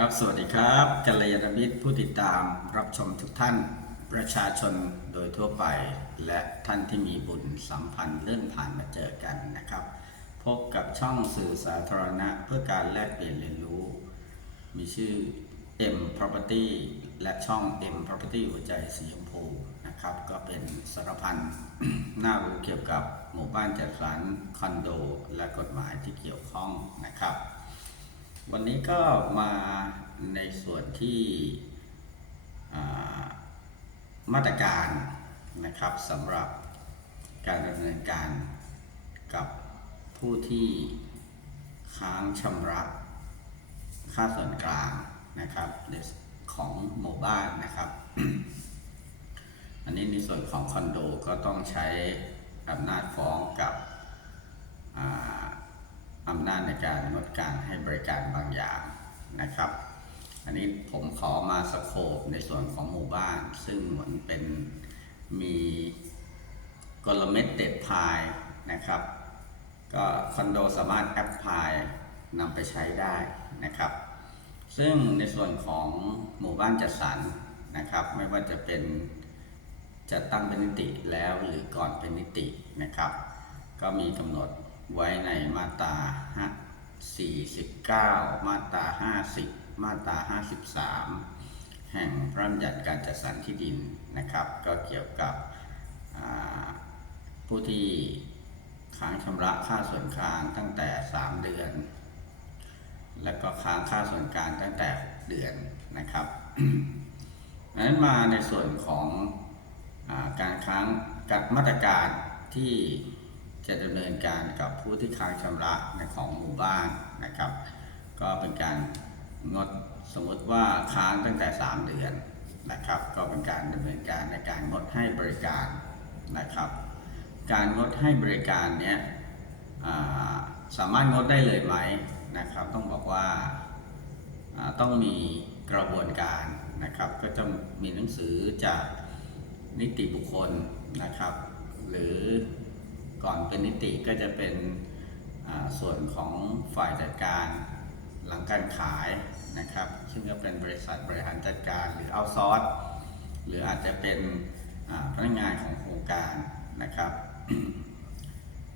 ครับ สวัสดีครับกัลยาณมิตรผู้ติดตามรับชมทุกท่าน ประชาชนโดยทั่วไป และท่านที่มีบุญสัมพันธ์เลื่อนผ่านมาเจอกันนะครับ พบกับช่องสื่อสาธารณะเพื่อการแลกเปลี่ยนเรียนรู้ มีชื่อ M Property และช่อง M Property หัวใจสีชมพูนะครับ ก็เป็นสารพันหน่ารู้เกี่ยวกับหมู่บ้านจัดสรรคอนโด และกฎหมายที่เกี่ยวข้องนะครับ วันนี้ก็มาในส่วนที่มาตรการนะครับสำหรับการดำเนินการกับผู้ที่ค้างชำระค่าส่วนกลางนะครับของหมู่บ้านนะครับ อันนี้ในส่วนของคอนโดก็ต้องใช้อำนาจฟ้องกับอ่า อำนาจในการงดการให้บริการบางอย่างนะครับ อันนี้ผมขอมาสโคปในส่วนของหมู่บ้าน ซึ่งเหมือนเป็นมีกลเม็ดเด็ดพายนะครับ ก็คอนโดสามารถแอปพายนำไปใช้ได้นะครับ ซึ่งในส่วนของหมู่บ้านจัดสรรนะครับ ไม่ว่าจะเป็นจัดตั้งเป็นนิติแล้วหรือก่อนเป็นนิตินะครับ ก็มีกำหนด ไว้ในมาตรา49 มาตรา 50 มาตรา 53 แห่งพระราชบัญญัติการจัดสรรที่ดินนะครับ ก็เกี่ยวกับผู้ที่ค้างชำระค่าส่วนกลางตั้งแต่ 3 เดือน และก็ค้างค่าส่วนกลางตั้งแต่เดือนนะครับนั้นมาในส่วนของอาการค้างกับมาตรการที่ จะดำเนินการกับผู้ที่ค้างชำระในของหมู่บ้านนะครับ ก็เป็นการงดสมมติว่าค้างตั้งแต่ 3 เดือนนะครับ ก็เป็นการดำเนินการในการงดให้บริการนะครับ การงดให้บริการเนี้ยสามารถงดได้เลยไหมนะครับ ต้องบอกว่าอ่าต้องมีกระบวนการนะครับ ก็จะมีหนังสือจากนิติบุคคลนะครับ หรือ ก่อนเป็นนิติก็จะเป็นส่วนของฝ่ายจัดการหลังการขายนะครับ ซึ่งก็เป็นบริษัทบริหารจัดการหรือเอาซอร์สหรืออาจจะเป็นพนักงานของโครงการนะครับ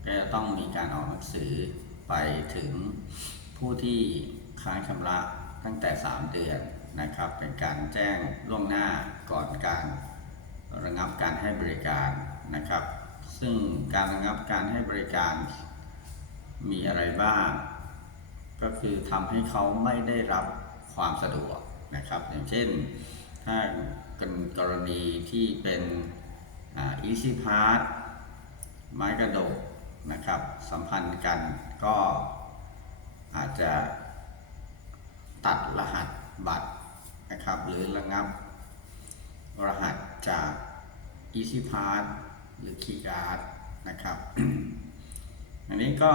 ก็จะต้องมีการออกหนังสือไปถึงผู้ที่ค้างชำระตั้งแต่ 3 เดือนนะครับ เป็นการแจ้งล่วงหน้าก่อนการระงับการให้บริการนะครับ ซึ่งการระงับการให้บริการมีอะไรบ้าง ก็คือทำให้เขาไม่ได้รับความสะดวกนะครับ อย่างเช่น ถ้าเป็นกรณีที่เป็นอ่า easy pass ไม้กระดกนะครับ สัมพันธ์กันก็อาจจะตัดรหัสบัตรนะครับ หรือระงับรหัสจาก Easy Pass หรือ Keycard นะครับ อันนี้ก็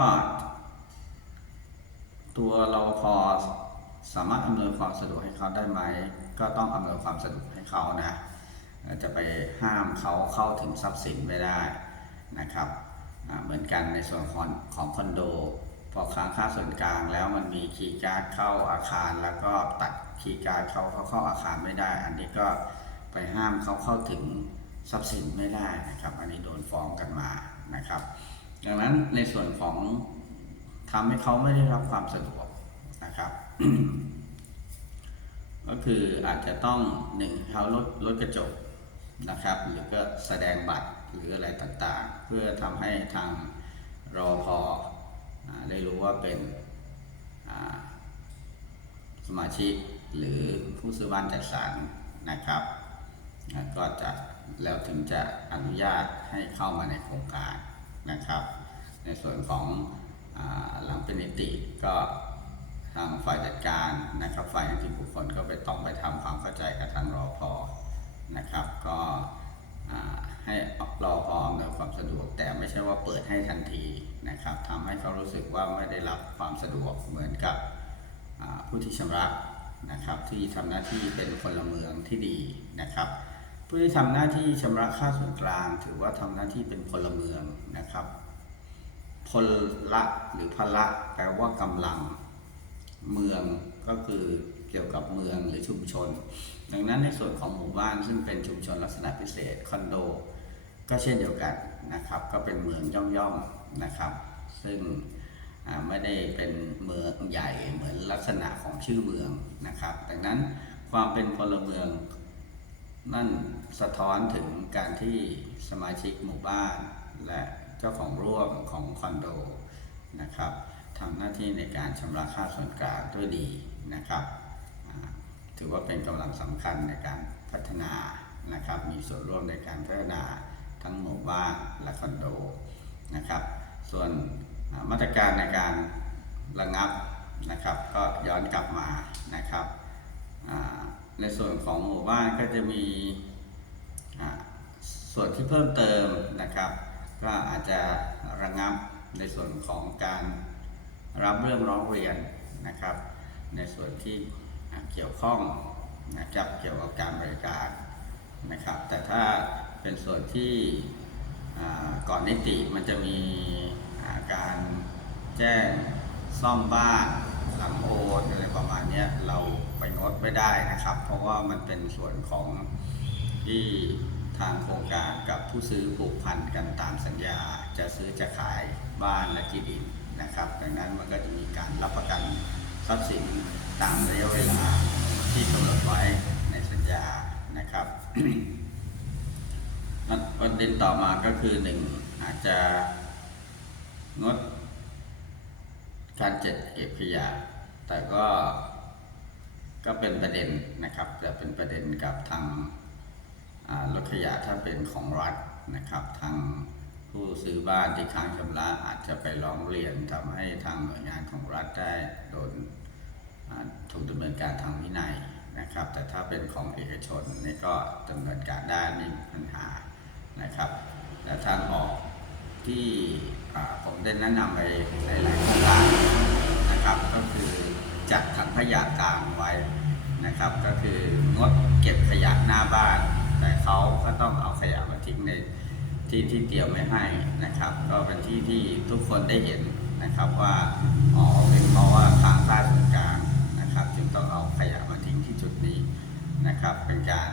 ตัวเราพอสามารถอำนวยความสะดวกให้เขาได้ไหม ก็ต้องอำนวยความสะดวกให้เขานะ จะไปห้ามเขาเข้าถึงทรัพย์สินไม่ได้นะครับเหมือนกันในส่วนของของคอนโด พอค้างค่าส่วนกลางแล้วมันมีคีย์การ์ดเข้าอาคาร แล้วก็ตัดคีย์การ์ดเขาเข้าอาคารไม่ได้ อันนี้ก็ไปห้ามเขาเข้าถึง ทรัพย์สินไม่ได้นะครับ อันนี้โดนฟ้องกันมานะครับ ดังนั้นในส่วนของทำให้เขาไม่ได้รับความสะดวกนะครับ ก็คืออาจจะต้องหนึ่งเขาลดลดกระจกนะครับหรือก็แสดงบัตรหรืออะไรต่างๆ เพื่อทำให้ทางรอพอได้รู้ว่าเป็นสมาชิกหรือผู้ซื้อบ้านจัดสรรนะครับ ก็จะแล้วถึงจะอนุญาตให้เข้ามาในโครงการนะครับ ในส่วนของอหลังเป็นนิติก็ทางฝ่ายจัดการนะครับฝ่ายนิติบุคคลก็ไปต้องไปทำความเข้าใจกับทางรอพอนะครับ ก็ให้รอพออำนวยความสะดวก แต่ไม่ใช่ว่าเปิดให้ทันทีนะครับทำให้เขารู้สึกว่าไม่ได้รับความสะดวกเหมือนกับผู้ที่ชำระนะครับ ที่ทำหน้าที่เป็นพลเมืองที่ดีนะครับ ผู้ที่ทำหน้าที่ชำระค่าส่วนกลาง ถือว่าทำหน้าที่เป็นพลเมืองนะครับพลละหรือพละแปลว่ากำลังเมืองก็คือเกี่ยวกับเมืองหรือชุมชน ดังนั้นในส่วนของหมู่บ้านซึ่งเป็นชุมชนลักษณะพิเศษคอนโด ก็เช่นเดียวกันนะครับ ก็เป็นเมืองย่อมๆนะครับ ซึ่งไม่ได้เป็นเมืองใหญ่เหมือนลักษณะของชื่อเมืองนะครับ ดังนั้นความเป็นพลเมือง นั่นสะท้อนถึงการที่สมาชิกหมู่บ้าน และเจ้าของร่วมของคอนโดนะครับทำหน้าที่ในการชำระค่าส่วนกลางด้วยดีนะครับ ถือว่าเป็นกำลังสำคัญในการพัฒนานะครับ มีส่วนร่วมในการพัฒนาทั้งหมู่บ้านและคอนโดนะครับ ส่วนมาตรการในการระงับนะครับ ก็ย้อนกลับมานะครับ ในส่วนของหมู่บ้านก็จะมีส่วนที่เพิ่มเติมนะครับ ก็อาจจะระงับในส่วนของการรับเรื่องร้องเรียนนะครับ ในส่วนที่เกี่ยวข้องนะครับเกี่ยวกับการบริการนะครับ แต่ถ้าเป็นส่วนที่ก่อนนิติมันจะมีการแจ้งซ่อมบ้านหลังโอนอะไรประมาณนี้เรา งดไม่ได้นะครับ เพราะว่ามันเป็นส่วนของที่ทางโครงการกับผู้ซื้อผูกพันกันตามสัญญา จะซื้อจะขายบ้านและที่ดินนะครับ ดังนั้นมันก็จะมีการรับประกันทรัพย์สินตามระยะเวลาที่กำหนดไว้ในสัญญานะครับประเด็นต่อมาก็คือหนึ่งอาจจะงดการเจ็ดเก็บขยะแต่ก็ ก็เป็นประเด็นนะครับจะเป็นประเด็นกับทางรถขยะถ้าเป็นของรัฐนะครับ ทางผู้ซื้อบ้านที่ค้างชำระอาจจะไปร้องเรียนทำให้ทางหน่วยงานของรัฐได้โดนถูกดำเนินการทางวินัยนะครับ แต่ถ้าเป็นของเอกชนนี่ก็ดำเนินการได้ไม่มีปัญหานะครับและทางออกที่ผมได้แนะนำไปหลายโครงการนะครับก็คือ จัดถังขยะกลางไว้นะครับ ก็คืองดเก็บขยะหน้าบ้าน แต่เขาก็ต้องเอาขยะมาทิ้งในที่ที่เตรียมไว้ให้นะครับ ก็เป็นที่ที่ทุกคนได้เห็นนะครับว่าอ๋อเป็นเพราะว่าทางภาคส่วนกลางนะครับ จึงต้องเอาขยะมาทิ้งที่จุดนี้นะครับ เป็นการ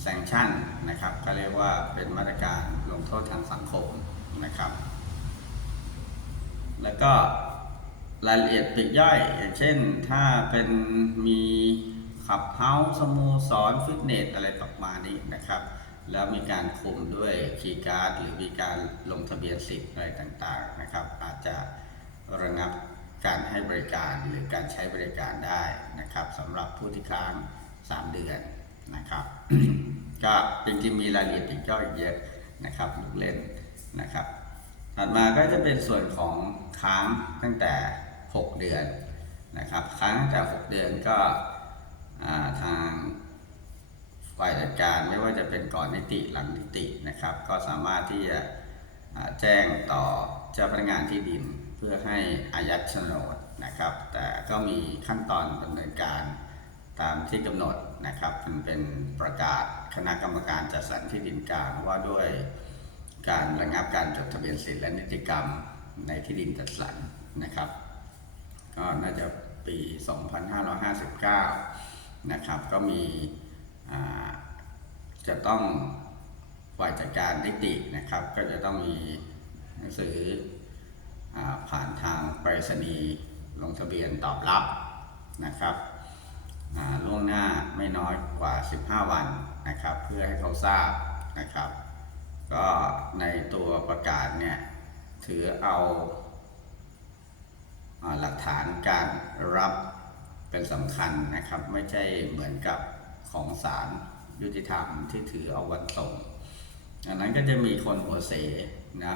แซงชั่นนะครับ ก็เรียกว่าเป็นมาตรการลงโทษทางสังคมนะครับ แล้วก็ รายละเอียดปลีกย่อย อย่างเช่นถ้าเป็นมีขับเฮาส์สโมสรฟิตเนสอะไรประมาณนี้นะครับ แล้วมีการคุมด้วยคีย์การ์ดหรือมีการลงทะเบียนสิทธิ์อะไรต่างๆนะครับ อาจจะระงับการให้บริการหรือการใช้บริการได้นะครับสำหรับผู้ที่ค้าง 3 เดือนนะครับ ก็จริงๆมีรายละเอียดอีกย่อยเยอะนะครับลูกเล่นนะครับ ถัดมาก็จะเป็นส่วนของค้างตั้งแต่ 6 เดือนนะครับค้างตั้งแต่6เดือนก็ทางฝ่ายจัดการไม่ว่าจะเป็นก่อนนิติหลังนิตินะครับ ก็สามารถที่จะแจ้งต่อเจ้าพนักงานที่ดินเพื่อให้อายัดโฉนดนะครับ แต่ก็มีขั้นตอนดำเนินการตามที่กำหนดนะครับมันเป็นประกาศคณะกรรมการจัดสรรที่ดินกลางว่าด้วยการระงับการจดทะเบียนสิทธิและนิติกรรมในที่ดินจัดสรรนะครับ ก็น่าจะปี 2559 นะครับ ก็มีจะต้องฝ่ายจัดการนิตินะครับ ก็จะต้องมีหนังสืออผ่านทางไปรษณีย์ลงทะเบียนตอบรับนะครับล่วงหน้าไม่น้อยกว่า 15 วันนะครับ เพื่อให้เขาทราบนะครับ ก็ในตัวประกาศเนี่ยถือเอา หลักฐานการรับเป็นสำคัญนะครับ ไม่ใช่เหมือนกับของศาลยุติธรรมที่ถือเอาวันส่งดังนั้นก็จะมีคนหัวเสนะ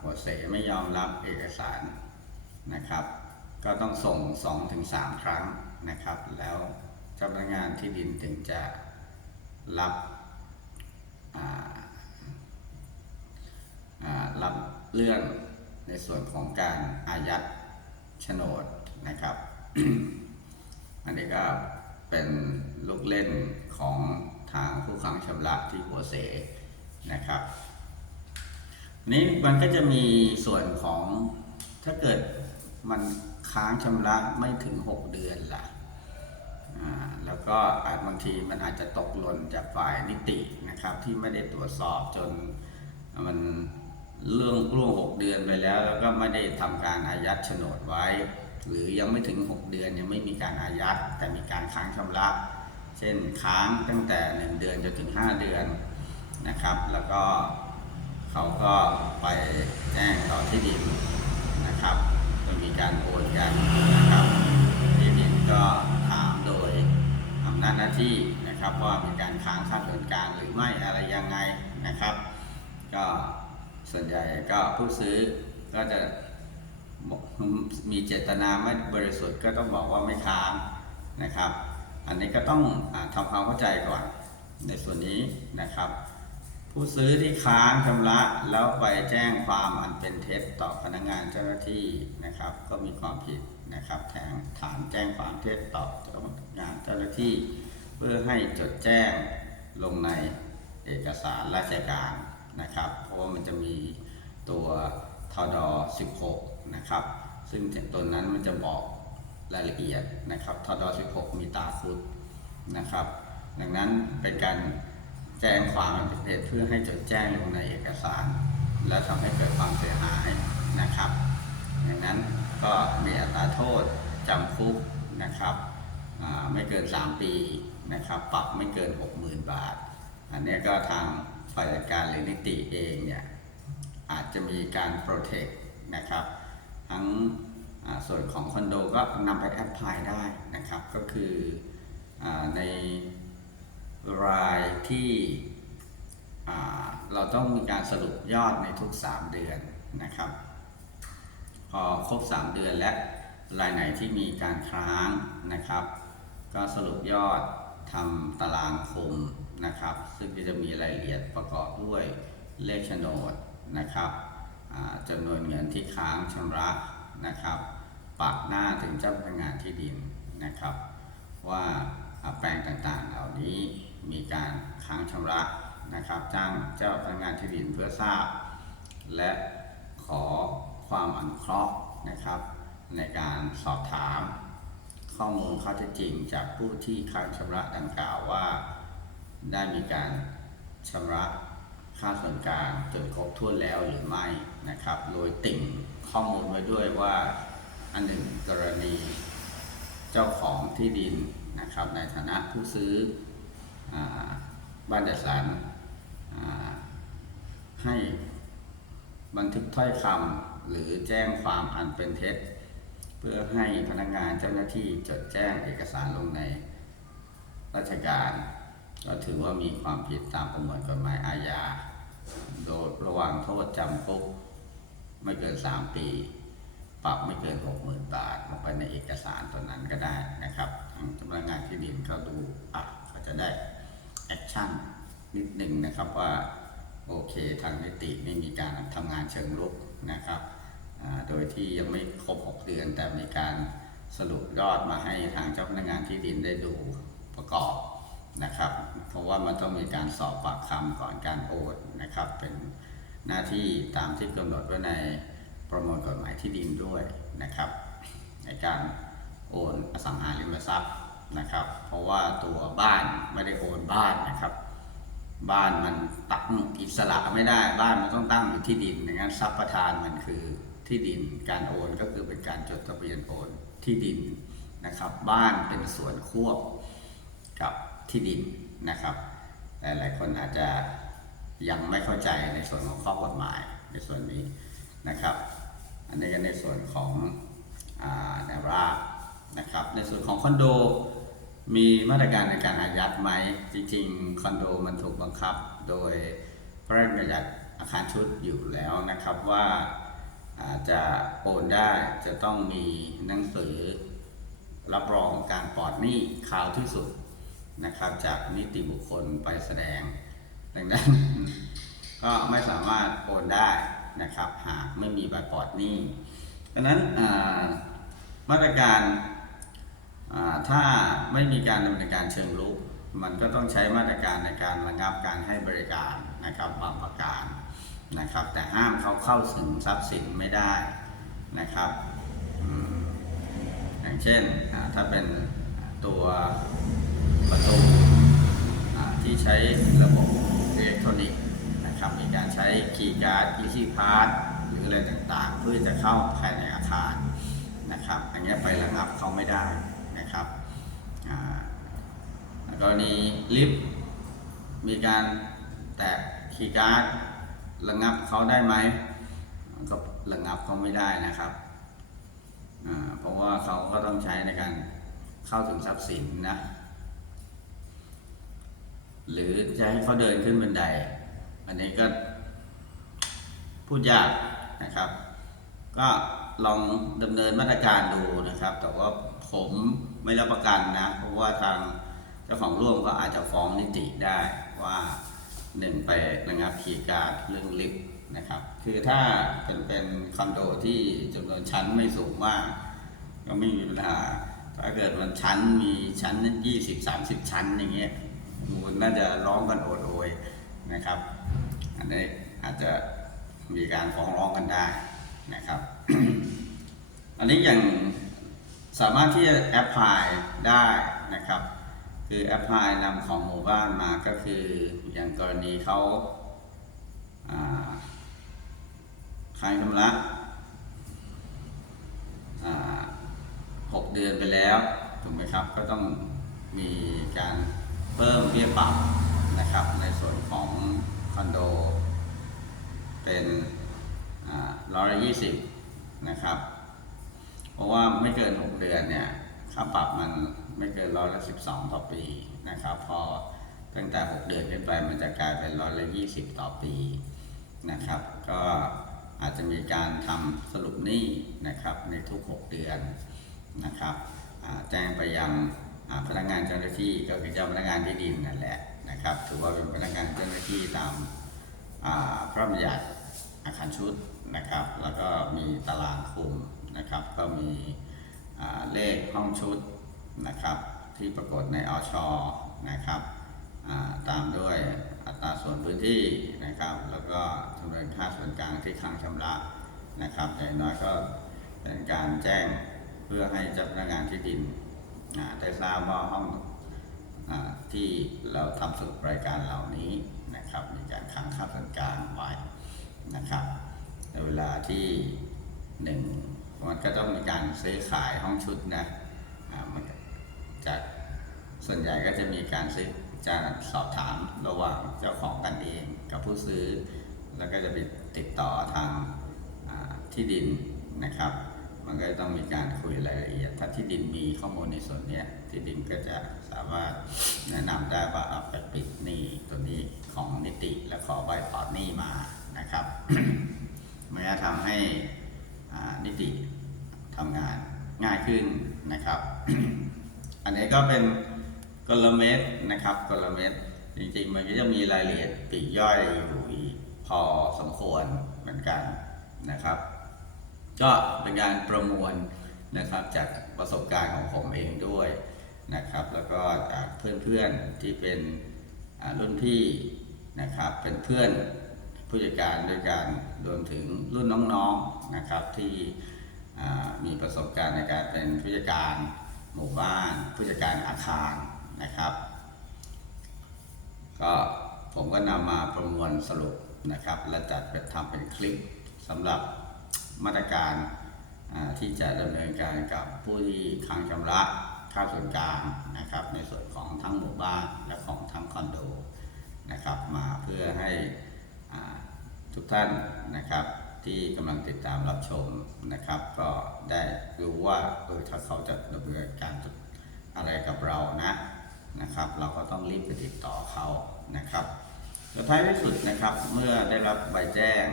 หัวเสไม่ยอมรับเอกสารนะครับ ก็ต้องส่ง2อถึงสครั้งนะครับ แล้วเจ้าพนักงานที่ดินถึงจะรับรับเรื่อง ในส่วนของการอายัดโฉนดนะครับ อันนี้ก็เป็นลูกเล่นของทางผู้ค้างชำระที่หัวเสนะครับนี้มันก็จะมีส่วนของถ้าเกิดมันค้างชำระไม่ถึง 6 เดือนล่ะอ่าแล้วก็อาจบางทีมันอาจจะตกหล่นจากฝ่ายนิตินะครับ ที่ไม่ได้ตรวจสอบจนมัน เรื่องร่วง6เดือนไปแล้ว แล้วก็ไม่ได้ทำการอายัดโฉนดไว้ หรือยังไม่ถึง 6 เดือนยังไม่มีการอายัดแต่มีการค้างชำระ เช่นค้างตั้งแต่ 1 เดือนจนถึง 5 เดือนนะครับ แล้วก็เขาก็ไปแจ้งต่อที่ดินนะครับก็มีการโอนกันนะครับที่ดินก็ถามโดยอำนาจหน้าที่นะครับว่ามีการค้างค่าส่วนกางหรือไม่อะไรยังไงนะครับ ก็ ส่วนใหญ่ก็ผู้ซื้อก็จะมีเจตนาไม่บริสุทธิ์ก็ต้องบอกว่าไม่ค้างนะครับ อันนี้ก็ต้องอทำความเข้าใจก่อนในส่วนนี้นะครับ ผู้ซื้อที่ค้างชำระแล้วไปแจ้งความอันเป็นเท็จต่อพนักงานเจ้าหน้าที่นะครับ ก็มีความผิดนะครับแทงฐานแจ้งความเท็จต่อเจ้าพนักงานเจ้าหน้าที่ เพื่อให้จดแจ้งลงในเอกสารราชการ นะครับ เพราะว่ามันจะมีตัวทอดอ16 นะครับ ซึ่งตัวนั้นมันจะบอกรายละเอียดนะครับทอดอ16 มีตาคุดนะครับ ดังนั้นเป็นการแจ้งความอันเป็นเท็จเพื่อให้จดแจ้งลงในเอกสาร และทำให้เกิดความเสียหายนะครับดังนั้นก็มีอัตราโทษจำคุกนะครับไม่เกิน 3 ปีนะครับ ปรับไม่เกิน 60,000 บาท อันนี้ก็ทาง ฝ่ายจัดการหรือนิติเองเนี่ยอาจจะมีการโปรเทคนะครับ ทั้งส่วนของคอนโดก็นำไปแอพพลายได้นะครับ ก็คืออในรายที่เราต้องมีการสรุปยอดในทุก 3 เดือนนะครับ พอครบ 3 เดือนและรายไหนที่มีการค้างนะครับ ก็สรุปยอดทำตารางคม นะครับ ซึ่งก็จะมีรายละเอียดประกอบด้วยเลขโฉนดนะครับจำนวนเงินที่ค้างชำระนะครับปักหน้าถึงเจ้าพนักงานที่ดินนะครับว่าอ่าแปลงต่างๆเหล่านี้มีการค้างชำระนะครับจ้างเจ้าพนักงานที่ดินเพื่อทราบ และขอความอนุเคราะห์นะครับ ในการสอบถาม ข้อมูลข้อเท็จจริงจากผู้ที่ค้างชำระดังกล่าวว่า ได้มีการชำระค่าส่วนกลางจนครบถ้วนแล้วหรือไม่นะครับ โดยติ่งข้อมูลไว้ด้วยว่า อันหนึ่งกรณีเจ้าของที่ดินนะครับ ในฐานะผู้ซื้ออบ้านจัดสรรให้บันทึกถ้อยคำหรือแจ้งความอันเป็นเท็จ เพื่อให้พนักงานเจ้าหน้าที่จดแจ้งเอกสารลงในราชการ ก็ถือว่ามีความผิดตามประมวลกฎหมายอาญา โดยระหว่างโทษจำคุกไม่เกิน 3 ปี ปรับไม่เกิน 60,000 บาทลงไปในเอกสารตัวนั้นก็ได้นะครับทางสำนักงานที่ดินก็ดูอะก็จะได้แอคชั่นนิดหนึ่งนะครับว่าโอเคทางนิติไม่มีการทำงานเชิงรุกนะครับโดยที่ยังไม่ครบ 6 เดือนแต่มีการสรุปยอดมาให้ทางเจ้าพนักงานที่ดินได้ดูประกอบ มันต้องมีการสอบปากคำก่อนการโอนนะครับ เป็นหน้าที่ตามที่กำหนดไว้ในประมวลกฎหมายที่ดินด้วยนะครับ ในการโอนอสังหาริมทรัพย์นะครับ เพราะว่าตัวบ้านไม่ได้โอนบ้านนะครับ บ้านมันตั้งอิสระไม่ได้บ้านมันต้องตั้งอยู่ที่ดินดังนั้นทรัพย์ประธานมันคือที่ดินการโอนก็คือเป็นการจดทะเบียนโอนที่ดินนะครับ บ้านเป็นส่วนควบกับที่ดินนะครับ หลายคนอาจจะยังไม่เข้าใจในส่วนของข้อกฎหมายในส่วนนี้นะครับ อันนี้ก็ในส่วนของอาแนวราบนะครับ ในส่วนของคอนโดมีมาตรการในการอายัดไหมจริง ๆ คอนโดมันถูกบังคับ โดยพระราชบัญญัติอาคารชุดอยู่แล้วนะครับว่าอาจะโอนได้จะต้องมีหนังสือรับรองการปลอดหนี้ข่าวที่สุด นะครับจากนิติบุคคลไปแสดง ดังนั้น ก็ไม่สามารถโอนได้นะครับหากไม่มีใบปลอดหนี้ดังนั้นมาตรการถ้าไม่มีการดำเนินการเชิงรุก มันก็ต้องใช้มาตรการในการระงับการให้บริการนะครับบางประการนะครับ แต่ห้ามเขาเข้าถึงทรัพย์สินไม่ได้นะครับอย่างเช่นถ้าเป็นตัว ประตูที่ใช้ระบบอิเล็กทรอนิกส์นะครับมีการใช้คีย์การ์ด Easy Pass หรืออะไรต่างๆ เพื่อจะเข้าภายในอาคารนะครับอันนี้ไประงับเขาไม่ได้นะครับกรณีลิฟต์มีการแตะคีย์การ์ดระงับเขาได้ไหมก็ระงับเขาไม่ได้นะครับเพราะว่าเขาก็ต้องใช้ในการเข้าถึงทรัพย์สินนะ หรือจะให้เขาเดินขึ้นบันได อันนี้ก็พูดยากนะครับ ก็ลองดำเนินมาตรการดูนะครับ แต่ว่าผมไม่รับประกันนะ เพราะว่าทางเจ้าของร่วมก็อาจจะฟ้องนิติได้ว่าหนึ่งไประงับขีย์การเรื่องลิฟต์นะครับ คือถ้าเป็นเป็นคอนโดที่จำนวนชั้นไม่สูงมากก็ไม่มีปัญหาถ้าเกิดมันชั้นมีชั้นยี่สิบสามสิบชั้นอย่างเงี้ย มันน่าจะร้องกันโอดโอยนะครับ อันนี้อาจจะมีการฟ้องร้องกันได้นะครับ อันนี้อย่างสามารถที่จะแอปพลายได้นะครับ คือแอปพลายนำของหมู่บ้านมาก็คืออย่างกรณีเขาค้างชำระหกเดือนไปแล้วถูกไหมครับ ก็ต้องมีการ เพิ่มเบี้ยปรับนะครับ ในส่วนของคอนโด เป็นร้อยละยี่สิบนะครับ เพราะว่าไม่เกิน 6 เดือนเนี่ย ค่าปรับมันไม่เกินร้อยละสิบสองต่อปีนะครับ พอตั้งแต่ 6 เดือนขึ้นไปมันจะกลายเป็นร้อยละยี่สิบต่อปีนะครับ ก็อาจจะมีการทำสรุปหนี้นะครับในทุก 6 เดือนนะครับแจ้งไปยัง พนักงานเจ้าหน้าที่ก็คือเจ้าพนักงานที่ดินนั่นแหละนะครับ ถือว่าเป็นพนักงานเจ้าหน้าที่ตามพระบัญญัติอาคารชุดนะครับ แล้วก็มีตารางคุมนะครับ ก็มีเลขห้องชุดนะครับที่ปรากฏในอชนะครับตามด้วยอัตราส่วนพื้นที่นะครับ แล้วก็จำนวนค่าส่วนกลางที่ค้างชำระนะครับอย่างน้อยก็เป็นการแจ้งเพื่อให้เจ้าพนักงานที่ดิน ได้ทราบว่าห้องอที่เราทำสรุปรายการเหล่านี้นะครับมีการค้างค่าส่วนกางไว้นะครับในเวลาที่หนึ่งมันก็ต้องมีการซื้อขายห้องชุดนะมันจะส่วนใหญ่ก็จะมีการซื้อจะสอบถามระหว่างเจ้าของกันเองกับผู้ซื้อ แล้วก็จะไปติดต่อทางที่ดินนะครับ มันก็ต้องมีการคุยรายละเอียด ถ้าที่ดินมีข้อมูลในส่วนนี้ที่ดินก็จะสามารถแนะนำได้ว่าเอาไปปิดหนี้ตัวนี้ของนิติและขอใบถอนหนี้มานะครับมันจะทำให้นิติทำงานง่ายขึ้นนะครับ อันนี้ก็เป็นกลเม็ดนะครับกลเม็ดจริงๆ มันก็จะมีรายละเอียดปีกย่อยอยู่พอสมควรเหมือนกันนะครับ ก็เป็นการประมวลนะครับจากประสบการณ์ของผมเองด้วยนะครับ แล้วก็จากเพื่อนๆที่เป็นรุ่นพี่นะครับเป็นเพื่อนผู้จัดการด้วยกันรวมถึงรุ่นน้องๆนะครับที่มีประสบการณ์ในการเป็นผู้จัดการหมู่บ้าน ผู้จัดการอาคารนะครับ ก็ผมก็นำมาประมวลสรุปนะครับ และจัดเป็นทำเป็นคลิปสำหรับ มาตรการที่จะดำเนินการกับผู้ที่ค้างชำระค่าส่วนกลางนะครับ ในส่วนของทั้งหมู่บ้านและของทั้งคอนโดนะครับมาเพื่อให้ทุกท่านนะครับที่กำลังติดตามรับชมนะครับ ก็ได้รู้ว่าเออถ้าเขาจะดำเนินการอะไรกับเรานะนะครับ เราก็ต้องรีบไปติดต่อเขานะครับ สุดท้ายที่สุดนะครับเมื่อได้รับใบแจ้ง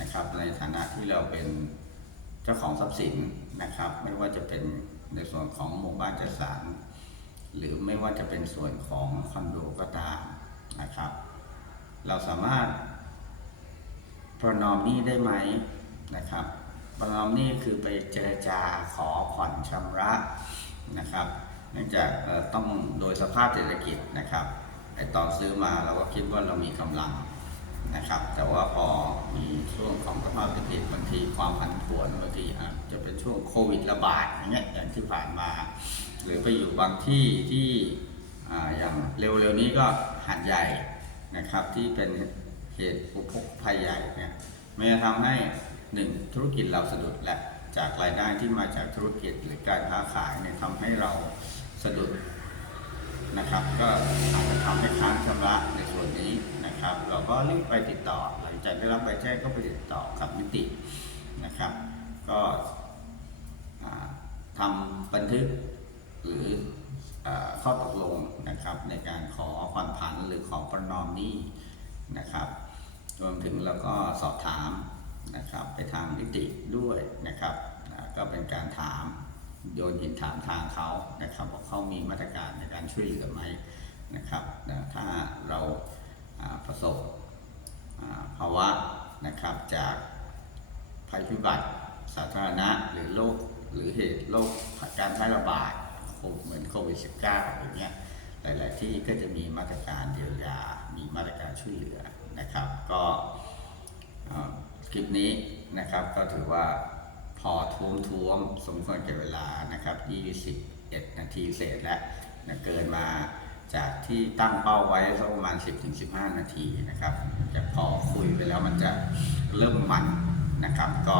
นะครับ ในฐานะที่เราเป็นเจ้าของทรัพย์สินนะครับ ไม่ว่าจะเป็นในส่วนของหมู่บ้านจัดสรรหรือไม่ว่าจะเป็นส่วนของคอนโดก็ตามนะครับ เราสามารถประนอมหนี้ได้ไหมนะครับ ประนอมหนี้คือไปเจรจาขอผ่อนชำระนะครับ เนื่องจากต้องโดยสภาพเศรษฐกิจนะครับ อตอนซื้อมาเราก็คิดว่าเรามีกำลังนะครับ แต่ว่าพอมีช่วงของสภาพเศรษฐกิจบางทีความผันผวนบางทีอาจจะเป็นช่วงโควิดระบาดอย่างเงี้ยอย่างที่ผ่านมา หรือไปอยู่บางที่ที่ออย่างเร็วๆนี้ก็หัดใหญ่นะครับที่เป็นเหตุอุปกภัยใหญ่เนี่ยมันจะทำให้หนึ่งธุรกิจเราสะดุดและจากรายได้ที่มาจากธุรกิจหรือการค้าขายเนี่ยทำให้เราสะดุด นะครับ ก็อาจจะทำให้ค้างชำระในส่วนนี้นะครับ เราก็รีบไปติดต่อ หลังจากได้รับใบแจ้งก็ไปติดต่อกับนิตินะครับ ก็ทำบันทึกหรืออข้อตกลงนะครับ ในการขอผ่อนผันหรือขอประนอมหนี้นะครับ รวมถึงแล้วก็สอบถามนะครับ ไปทางนิติด้วยนะครับก็เป็น โยนหินถามทางเขานะครับว่าเขามีมาตรการในการช่วยเหลือไหมนะครับนะถ้าเราประสบภาวะนะครับจากภัยพิบัติสาธารณะหรือโรคหรือเหตุโรคการแพร่ระบาดเหมือนโควิด -19 อย่างเงี้ยหลาย ๆ ที่ก็จะมีมาตรการเยียวยา มีมาตรการช่วยเหลือนะครับ ก็คลิปนี้นะครับก็ถือว่า พอท้วมท้วมๆสมควรแก่เวลานะครับ 21 นาทีเศษแล้วนะเกินมาจากที่ตั้งเป้าไว้สักประมาณ 10-15 นาทีนะครับจะพอคุยไปแล้วมันจะเริ่มมันนะครับ ก็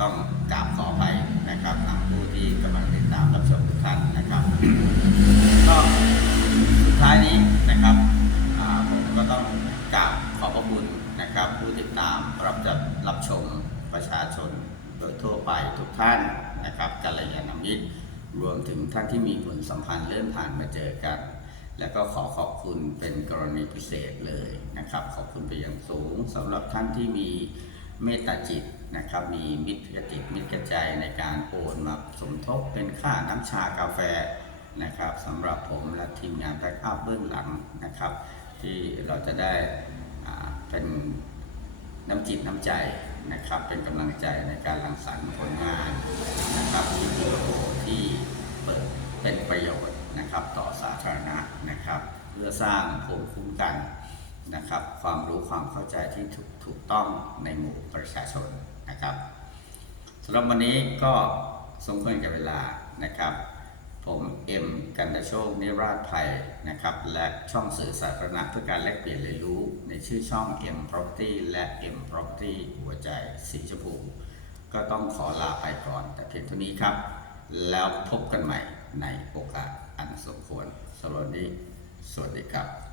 ต้องกราบขอไปนะครับทางผู้ที่กำลังติดตามรับชมทุกท่านนะครับ ก็สุดท้ายนี้นะครับผมก็ต้องกราบขอบพระคุณนะครับ ผู้ติดตามรับจับรับชมประชาชน โดยทั่วไปทุกท่านนะครับกัลยาณมิตรรวมถึงท่านที่มีผลสัมพันธ์เลื่อนผ่านมาเจอกัน แล้วก็ขอขอบคุณเป็นกรณีพิเศษเลยนะครับ ขอบคุณไปอย่างสูงสำหรับท่านที่มีเมตตาจิตนะครับ มีมิตรจิตมิตรกระใจในการโอนมาสมทบเป็นค่าน้ำชากาแฟนะครับสำหรับผมและทีมงานแบ็กอัพเบื้องหลังนะครับ ที่เราจะได้เป็น น้ำจิตน้ำใจนะครับ เป็นกำลังใจในการรังสรรค์ผลงานนะครับที่ดีโอที่เปิดเป็นประโยชน์นะครับ ต่อสาธารณะนะครับ เพื่อสร้างภูมิคุ้มกันนะครับ ความรู้ความเข้าใจที่ถูกถูกต้องในหมู่ประชาชนนะครับสำหรับวันนี้ก็สมควรกับเวลานะครับ ผมเอ็มกันตโชคนิราชภัยนะครับ และช่องสื่อสาธารณะเพื่อการแลกเปลี่ยนเรียนรู้ในชื่อช่อง M Property และ M Property หัวใจสีชมพูก็ต้องขอลาไปก่อน แต่เพียงเท่านี้ครับ แล้วพบกันใหม่ในโอกาสอันสมควรสำหรับวันนี้สวัสดีครับ